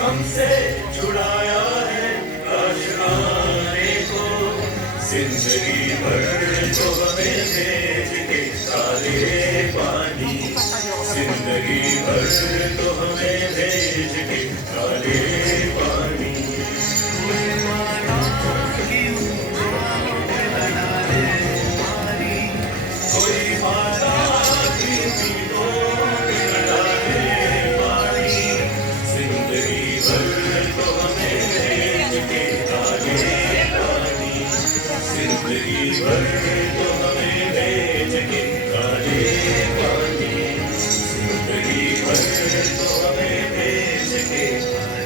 हमसे छुड़ाया है आशनाने को, जिंदगी भर तो हमें भेज के काले पानी, जिंदगी भर तो हमें भेज के काले पानी। कोई माता की उम्मीदों में लगा दे पानी, जिंदगी भर तो हमें भेज के काले पानी, जिंदगी भर तो हमें भेज के काले पानी, जिंदगी भर तो हमें भेज के काले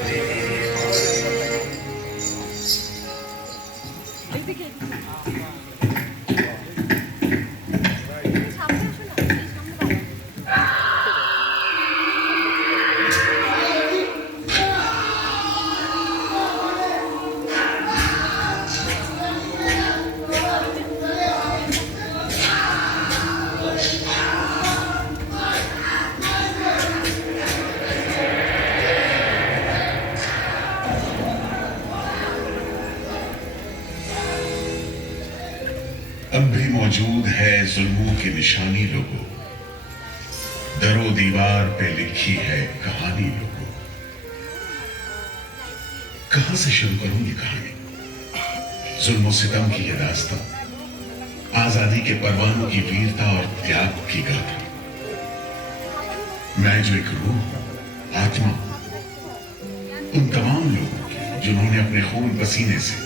अब भी मौजूद है जुल्मों की निशानी लोगों, दरो दीवार पे लिखी है कहानी लोगों। कहां से शुरू करूं ये कहानी? जुल्म सितम की ये दास्तां, आजादी के परवानों की वीरता और त्याग की गाथा। मैं जो एक रूह हूं, आत्मा हूं, उन तमाम लोगों की जिन्होंने अपने खून पसीने से,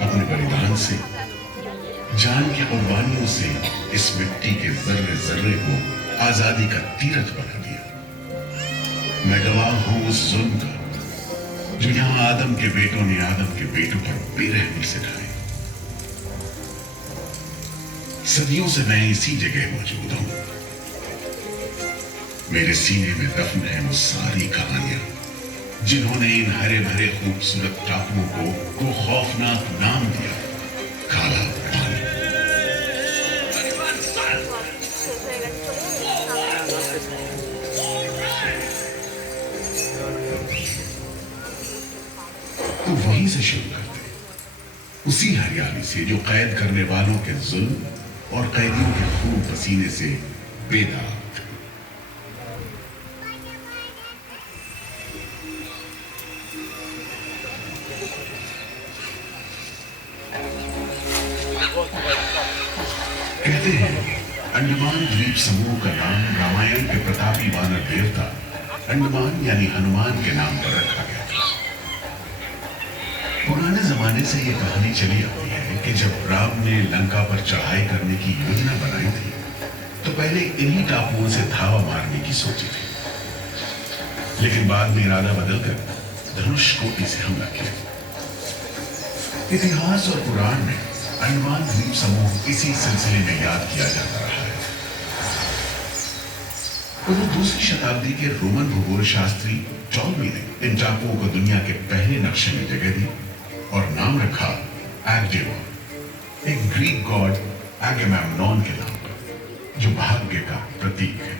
अपने बलिदान से, जान की कुर्बानियों से इस मिट्टी के जर्रे जर्रे को आजादी का तीरथ बना दिया। मैं गवाह हूं उस जुल्म का जो यहां आदम के बेटों ने आदम के बेटों पर बेरहमी से ढाए। सदियों से मैं इसी जगह मौजूद हूं। मेरे सीने में दफन है वो सारी कहानियां जिन्होंने इन हरे भरे खूबसूरत टापुओं को वो खौफनाक नाम दिया, काला पानी। तो वहीं से शुरू करते, उसी हरियाली से जो कैद करने वालों के जुल्म और कैदियों के खून पसीने से बेदाग। कहते हैं अंडमान द्वीप समूह का नाम रामायण के प्रतापी वानर देवता अंडमान यानी हनुमान के नाम पर रखा गया था। पुराने जमाने से यह कहानी चली आती है कि जब राम ने लंका पर चढ़ाई करने की योजना बनाई थी तो पहले इन्हीं टापुओं से धावा मारने की सोची थी, लेकिन बाद में इरादा बदलकर धनुष कोटि से हमला किया। इतिहास और पुराण में अंडमान द्वीप समूह इसी सिलसिले में याद किया जाता रहा है। उन्हें दूसरी शताब्दी के रोमन भूगोल शास्त्री टॉलमी ने इन टापुओं को दुनिया के पहले नक्शे में जगह दी और नाम रखा एग्डेवोन, एक ग्रीक गॉड एगेमेम्नॉन के नाम पर, जो भाग्य का प्रतीक है।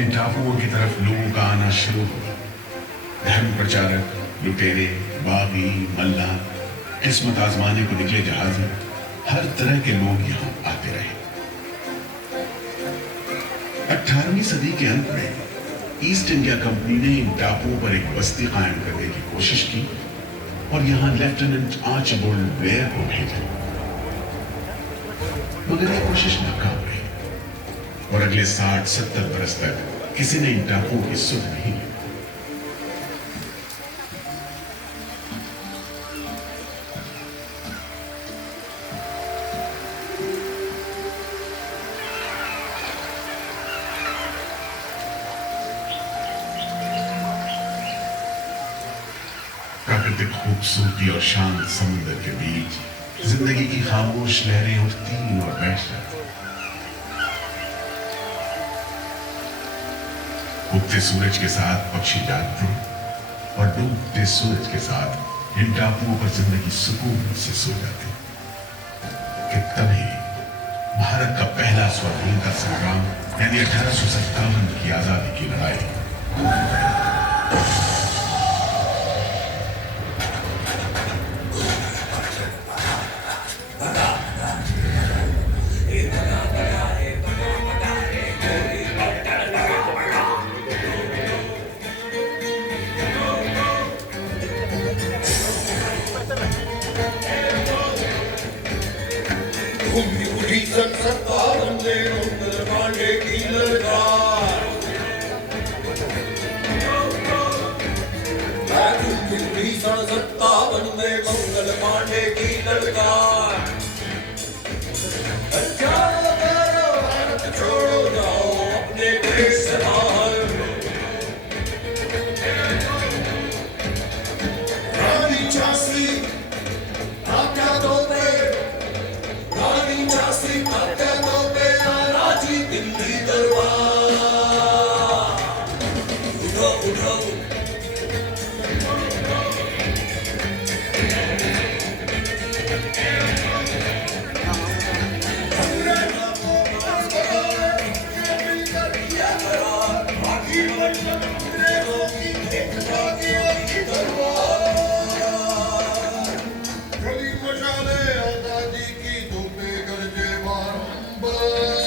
इन टापुओं की तरफ लोगों का आना शुरू हुआ। धर्म प्रचारक, लुटेरे, बागी, मल्ला, किस्मत आजमाने को निकले जहाजी, हर तरह के लोग यहां आते रहे। 18वीं सदी के अंत में ईस्ट इंडिया कंपनी ने इन टापुओं पर एक बस्ती कायम करने की कोशिश की और यहां लेफ्टिनेंट आर्चबोल्ड ब्लेयर को भेजा, मगर यह कोशिश नाकाम रही और अगले 60-70 बरस तक किसी ने इन टापुओं की सुध नहीं ली। खूबसूरती और शांत समुद्र के बीच जिंदगी की खामोश लहरें उठती और बैठ जाती। उगते सूरज के साथ पक्षी जागते और डूबते सूरज के साथ इन टापुओं पर जिंदगी सुकून से सो जाती। कि तभी भारत का पहला स्वतंत्रता संग्राम यानी 1857 की आजादी की लड़ाई घूमी उठी सन 57 में मंगल पांडे की ललकार। घूमी उठी सन 57 में मंगल पांडे की ललकार। जाओ करो भारत छोड़ो, जाओ अपने देश से बाहर। रानी झांसी आज्ञा दो पे, रानी झांसी आज्ञा दो पे, राजी दिल्ली दरबार। उठो उठो गली मशाले आजादी की धूपे गरजे बारंबार।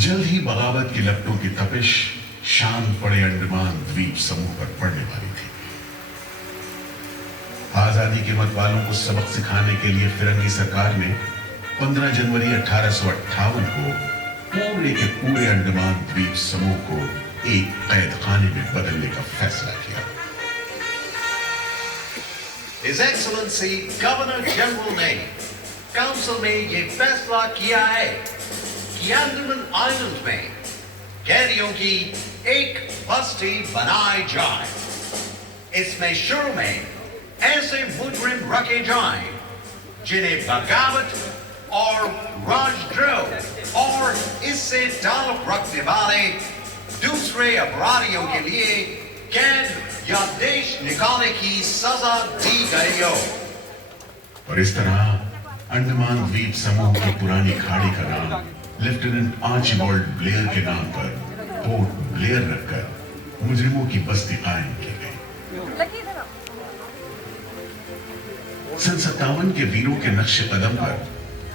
जल्द ही बगावत की लपटों की तपिश शाम पड़े अंडमान द्वीप समूह पर पड़ने वाली थी। आजादी के मतवालों को सबक सिखाने के लिए फिरंगी सरकार ने 15 जनवरी 1858 को पूरे के पूरे अंडमान द्वीप समूह को एक कैद खाने में बदलने का फैसला किया। His Excellency Governor General ने काउंसिल में ये फैसला किया है कि अंडमान आइलैंड में कैदियों की एक बस्ती बनाई जाए। इसमें शुरू में ऐसे मुजरिम रखे जाएं जिन्हें बगावत और राजद्रोह और इससे ताल्लुक रखने वाले दूसरे अपराधियों के लिए कैद या देश निकालने की सजा दी गई हो। और इस तरह अंडमान द्वीप समूह की पुरानी खाड़ी का नाम लेफ्टिनेंट आर्चिबाल्ड ब्लेयर के नाम पर पोर्ट ब्लेयर रखकर मुजरिमों की बस्ती कायम की गई। सन 57 के वीरों के नक्शे कदम पर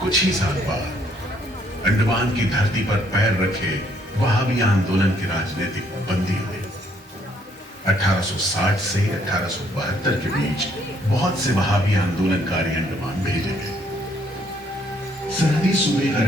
कुछ ही साल बाद अंडमान की धरती पर पैर रखे वहाबी आंदोलन के राजनीतिक बंदी हुए। 1860 से 1872 के बीच बहुत से वहाबी आंदोलनकारी अंडमान भेजे गए। सरहदी सूबे का